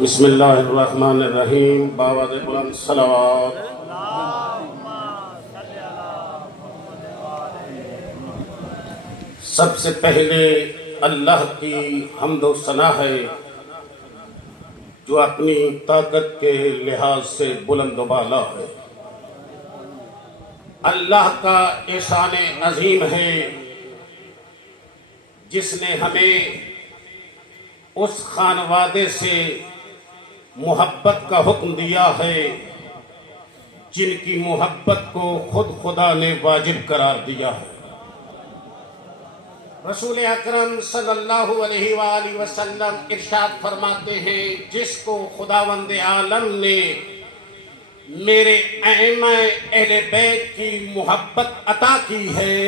بسم اللہ الرحمن الرحیم باواد بلند صلوات۔ سب سے پہلے اللہ کی حمد و ثنا ہے جو اپنی طاقت کے لحاظ سے بلند و بالا ہے۔ اللہ کا احسان عظیم ہے جس نے ہمیں اس خانوادے سے محبت کا حکم دیا ہے جن کی محبت کو خود خدا نے واجب قرار دیا ہے۔ رسول اکرم صلی اللہ علیہ وآلہ وسلم ارشاد فرماتے ہیں جس کو خداوند عالم نے میرے ائمہ اہل بیت کی محبت عطا کی ہے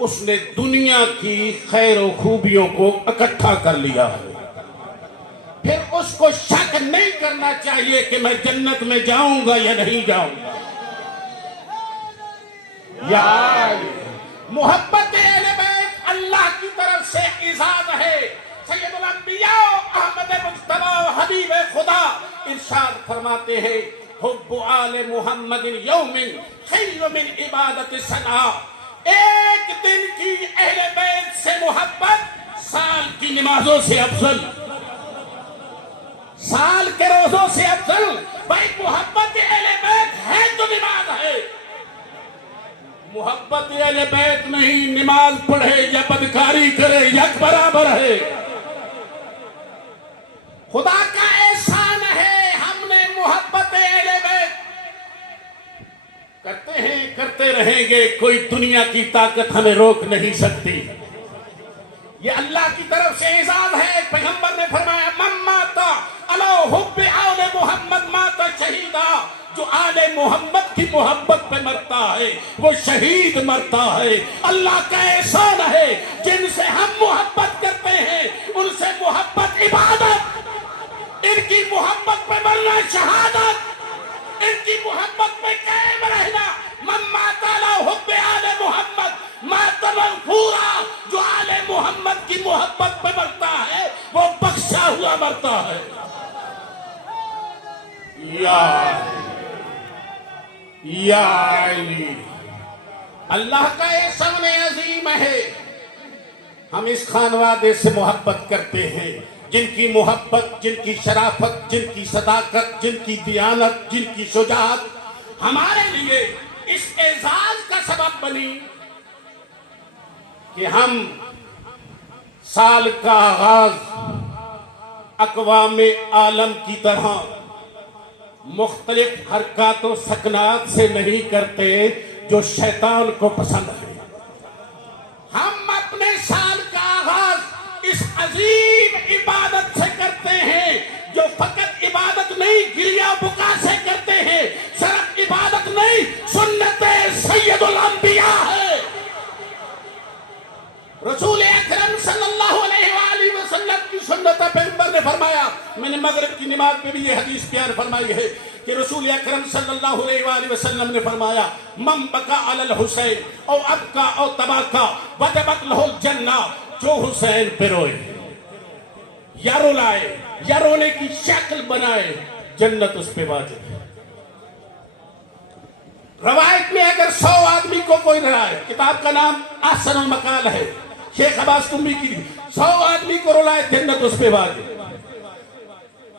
اس نے دنیا کی خیر و خوبیوں کو اکٹھا کر لیا ہے۔ پھر اس کو شک نہیں کرنا چاہیے کہ میں جنت میں جاؤں گا یا نہیں جاؤں گا۔ یا محبت اہل بیت اللہ کی طرف سے اعزاز ہے۔ سید الانبیاء احمد مجتبی حبیب خدا ارشاد فرماتے ہیں حب آل محمد یوم خیر من عبادت سنہ، ایک دن کی اہل بیت سے محبت سال کی نمازوں سے افضل، سال کے روزوں سے افضل۔ بھائی محبت اہل بیت ہے تو نماز ہے، محبت اہل بیت نہیں نماز پڑھے یا بدکاری کرے یک برابر ہے۔ خدا کا احسان ہے ہم نے محبت اہل بیت کرتے ہیں کرتے رہیں گے، کوئی دنیا کی طاقت ہمیں روک نہیں سکتی۔ یہ اللہ کی طرف سے اعزاز ہے۔ پیغمبر نے فرمایا من مات علی حب آل محمد مات شہیدا، جو آل محمد کی محبت پہ مرتا ہے وہ شہید مرتا ہے۔ اللہ کا احسان ہے جن سے ہم محبت کرتے ہیں ان سے محبت عبادت، ان کی محبت پہ مرنا شہادت، ان کی محبت پہ قائم رہنا۔ من مات علی حب آل محمد مات مغفورا، جو آل محمد کی محبت پہ مرتا ہے وہ بخشا ہوا مرتا ہے۔ یا علی، اللہ کا احسان عظیم ہے ہم اس خانوادے سے محبت کرتے ہیں جن کی محبت، جن کی شرافت، جن کی صداقت، جن کی دیانت، جن کی شجاعت ہمارے لیے اس اعزاز کا سبب بنی کہ ہم سال کا آغاز اقوام عالم کی طرح مختلف حرکات و سکنات سے نہیں کرتے جو شیطان کو پسند ہے۔ ہم اپنے سال کا آغاز اس عظیم عبادت سے کرتے ہیں جو فقط عبادت نہیں گریہ بکا سے کرتے ہیں، صرف عبادت نہیں سنت سید الانبیاء ہے۔ رسول اکرم صلی اللہ علیہ وآلہ وسلم کی سنت پیغمبر نے فرمایا، میں نے مغرب کی نماز میں بھی یہ حدیث بیان فرمائی ہے کہ رسول اکرم صلی اللہ علیہ وآلہ وسلم نے فرمایا من بکا علی الحسین او ابکا او تباکا وجبت لہ الجنہ، جو حسین پہ روئے یا رولائے یا رونے کی شکل بنائے جنت اس پہ واجب ہے۔ روایت میں اگر 100 آدمی کو کوئی رلائے، کتاب کا نام احسن المقال ہے شیخ عباس تنبی کی، 100 آدمی کو رلائے جنت اس پہ واجب،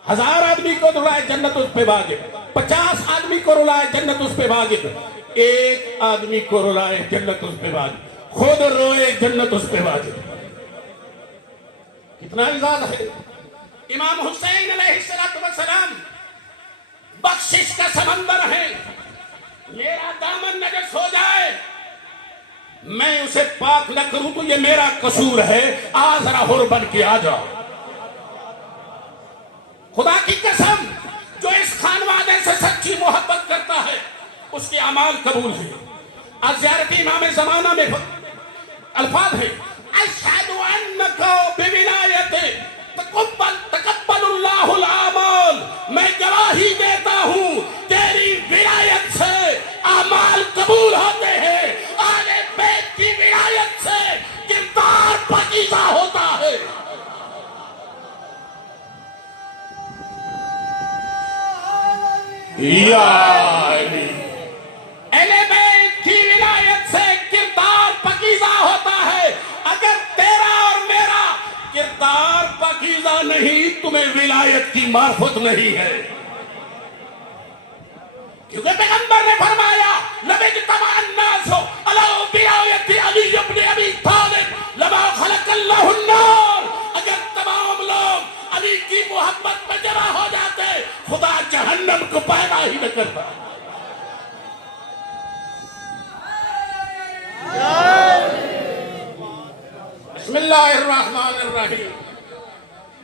1000 آدمی کو رلائے جنت اس پہ واجب، 50 آدمی کو رلائے جنت اس پہ واجب، 1 آدمی کو رلائے جنت اس پہ واجب، خود روئے جنت اس پہ واجب۔ کتنا اعزاز ہے۔ امام حسین علیہ السلام بخشش کا سمندر ہے، میرا دامن نجس ہو جائے میں اسے پاک نہ کروں تو یہ میرا قصور ہے، آ ذرا حر بن کے آ جاؤ۔ خدا کی قسم جو اس خانوادے سے سچی محبت کرتا ہے اس کے اعمال قبول ہیں۔ از زیارت امام زمانہ میں الفاظ ہیں اشہد انک بولایت تقبل اللہ الاعمال، میں گواہی دیتا ہوں تیری ولایت سے اعمال قبول ہوتے ہیں، آل بیت کی ولایت سے کردار پاکیزہ ہوتا ہے۔ یا علی۔ اہل بیت کی ولایت سے کردار پاکیزہ ہوتا ہے۔ اگر تیرا اور میرا کردار پاکیزہ نہیں، تمہیں ولایت کی معرفت نہیں ہے۔ کیونکہ پیغمبر نے فرمایا لَوِ اجْتَمَعَ النَّاسُ عَلَىٰ وِلَایَتِ عَلِيِّ بْنِ أَبِي طَالِبٍ لَمَا خَلَقَ اللَّهُ النَّارَ۔ اگر تمام لوگ علی کی محبت میں جمع ہو جاتے، خدا جہنم کو پیدا ہی نہ کرتا۔ بسم اللہ الرحمن الرحیم۔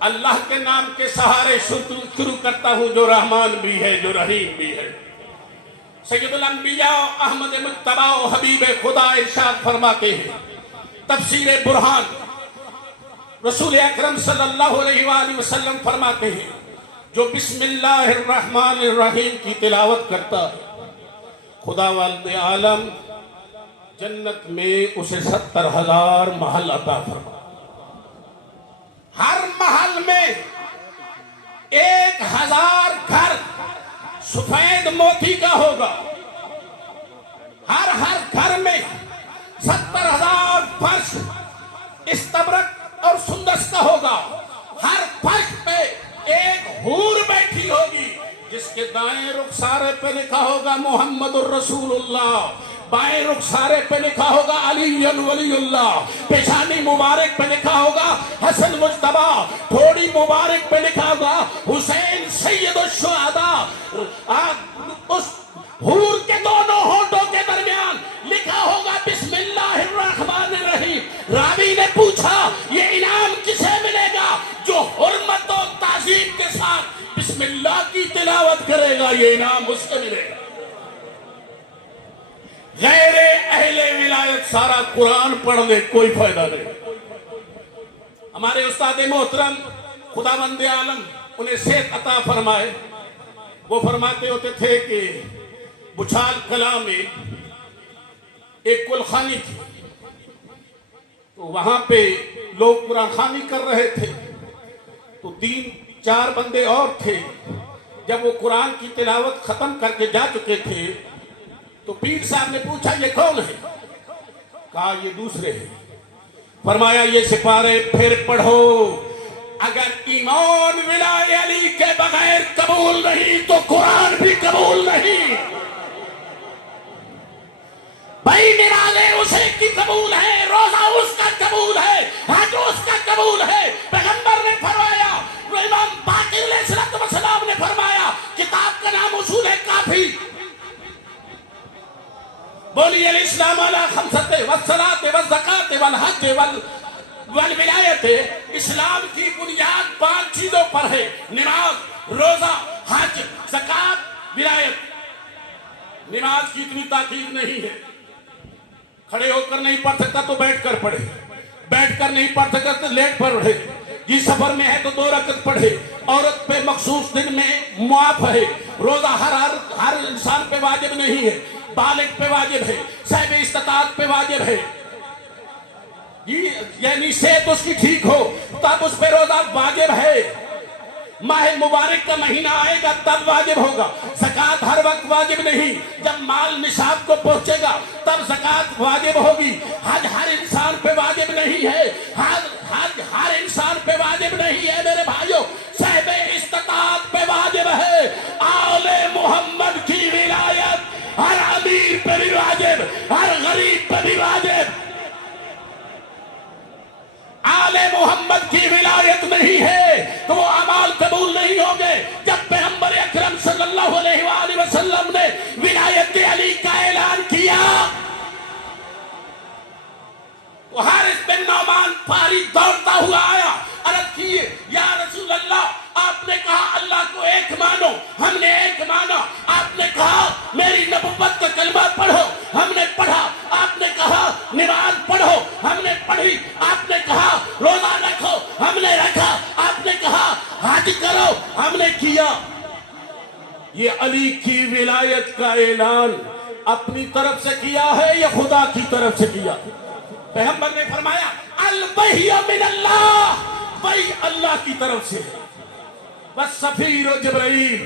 اللہ کے نام کے سہارے شروع کرتا ہوں، جو رحمان بھی ہے جو رحیم بھی ہے۔ سید الانبیاء احمد مجتبی و حبیب خدا ارشاد فرماتے ہیں، تفسیر برہان، رسول اکرم صلی اللہ علیہ وآلہ وسلم فرماتے ہیں، جو بسم اللہ الرحمن الرحیم کی تلاوت کرتا ہے، خدا والد عالم جنت میں اسے 70,000 محل عطا فرما۔ ہر محل میں 1,000 گھر سفید موتی کا ہوگا، ہر گھر میں 70,000 فرش استبرق اور سندس کا ہوگا، ہر فرش پہ ایک حور بیٹھی ہوگی جس کے دائیں رخسارے پہ لکھا ہوگا محمد الرسول اللہ، بائیں رخسارے پہ لکھا ہوگا علی ولی اللہ، پیشانی مبارک پہ لکھا ہوگا حسن مجتبی، تھوڑی مبارک پہ لکھا ہوگا حسین سید الشہداء۔ اس حور کے دونوں ہونٹوں کے درمیان لکھا ہوگا بسم اللہ الرحمن الرحیم۔ راوی نے پوچھا یہ انعام کسے ملے گا؟ جو حرمت و تعظیم کے ساتھ بسم اللہ کی تلاوت کرے گا، یہ انعام اس سے ملے گا۔ غیر اہل ولایت سارا قرآن پڑھ لے، کوئی فائدہ نہیں۔ ہمارے استاد محترم خداوند عالم انہیں صحت عطا فرمائے، وہ فرماتے ہوتے تھے کہ بچھال کلا میں ایک کلخانی تھی، تو وہاں پہ لوگ قرآن خوانی کر رہے تھے، تو 3-4 بندے اور تھے۔ جب وہ قرآن کی تلاوت ختم کر کے جا چکے تھے تو پیر صاحب نے پوچھا یہ کون ہے؟ کہا یہ دوسرے ہیں۔ فرمایا یہ سپارے پھر پڑھو، اگر ایمان ولایت علی کے بغیر قبول نہیں تو قرآن بھی قبول نہیں۔ بھائی نمازیں اسے کی قبول ہے، روزہ اس کا قبول ہے، حج اس کا قبول ہے۔ پیغمبر نے فرمایا، امام باقر علیہ السلام نے فرمایا، کتاب کا نام اصول کافی، بولی الاسلام علی خمسۃ والصلاۃ والزکاۃ والحج والولایت۔ اسلام کی بنیاد 5 چیزوں پر ہے، نماز، روزہ، حج، زکات، ولایت۔ نماز کی اتنی تاکید نہیں ہے، کھڑے ہو کر نہیں پڑھ سکتا تو بیٹھ کر پڑھے، بیٹھ کر نہیں پڑھ سکتا تو لیٹ پڑھے، جی سفر میں ہے تو 2 رکعت پڑھے، عورت پہ مخصوص دن میں معاف ہے، روزہ ہر انسان پہ واجب نہیں ہے، بالغ پہ واجب ہے، صاحب استطاعت پہ واجب ہے، یعنی صحت اس کی ٹھیک ہو تب اس پہ روزہ واجب ہے، ماہ مبارک کا مہینہ آئے گا تب واجب ہوگا، زکوٰۃ ہر وقت واجب نہیں، جب مال نصاب کو پہنچے گا تب زکوٰۃ واجب ہوگی، حج ہر انسان پہ واجب نہیں ہے، حج ہر انسان پہ واجب نہیں ہے میرے بھائیوں، صاحب استطاعت پہ واجب ہے، آل محمد کی ولایت ہر امیر پہ بھی واجب، ہر غریب پہ بھی واجب۔ آل محمد کی ولایت نہیں ہے تو وہ اعمال قبول نہیں ہوں گے۔ جب پیغمبر اکرم صلی اللہ علیہ وآلہ وسلم نے ولایت علی کا اعلان کیا تو حارث بن نعمان پاری دوڑتا ہوا آیا، عرض کیے یا رسول اللہ، آپ نے کہا اللہ کو ایک مانو، ہم نے ایک مانا، آپ نے کہا میری نبوت کا کلمہ پڑھو، ہم نے پڑھا، آپ نے کہا نماز پڑھو، ہم نے پڑھی، آپ نے کہا روزہ رکھو، ہم نے رکھا، آپ نے کہا حج کرو، ہم نے کیا۔ یہ علی کی ولایت کا اعلان اپنی طرف سے کیا ہے یا خدا کی طرف سے کیا؟ پیغمبر نے فرمایا الوحی من اللہ، وحی اللہ کی طرف سے، والسفیر جبرائیل،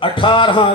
18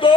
2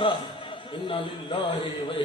انا للہ و